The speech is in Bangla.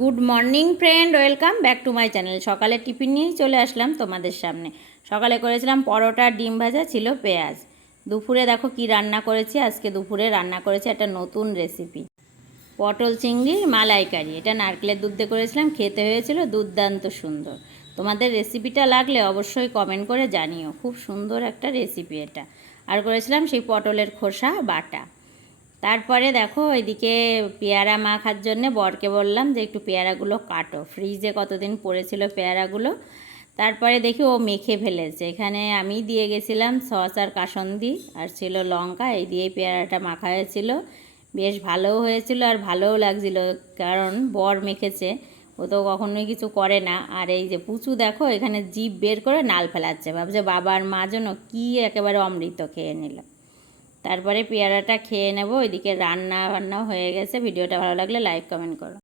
Good morning friend, welcome back to my channel. সকালে টিফিন নিয়েই চলে আসলাম তোমাদের সামনে। সকালে করেছিলাম পরোটা, ডিম ভাজা, ছিল পেঁয়াজ। দুপুরে দেখো কি রান্না করেছি। আজকে দুপুরে রান্না করেছি একটা নতুন রেসিপি, পটল চিংড়ির মালাইকারি। এটা নারকেলের দুধ দিয়ে করেছিলাম, খেতে হয়েছিল দুর্দান্ত সুন্দর। তোমাদের রেসিপিটা লাগলে অবশ্যই কমেন্ট করে জানিও, খুব সুন্দর একটা রেসিপি এটা। আর করেছিলাম সেই পটলের খোসা বাটা। তারপরে দেখো এদিকে পেয়ারা মাখার জন্যে বরকে বললাম যে একটু পেয়ারাগুলো কাটো, ফ্রিজে কতদিন পড়েছিল পেয়ারাগুলো। তারপরে দেখি ও মেখে ফেলেছে। এখানে আমি দিয়ে গেছিলাম সস আর কাসন্দি, আর ছিল লঙ্কা, এই দিয়েই পেয়ারাটা মাখা হয়েছিল। বেশ ভালোও হয়েছিল আর ভালোও লাগছিল, কারণ বর মেখেছে, ও তো কখনোই কিছু করে না। আর এই যে পুচু দেখো এখানে জিভ বের করে নাল ফেলাচ্ছে, ভাবছে বাবার মা যেন কী একেবারে অমৃত খেয়ে নিল। তারপরে পেয়ারাটা খেয়ে নেব। ওইদিকে রান্না বান্না হয়ে গেছে। ভিডিওটা ভালো লাগলে লাইক কমেন্ট করো।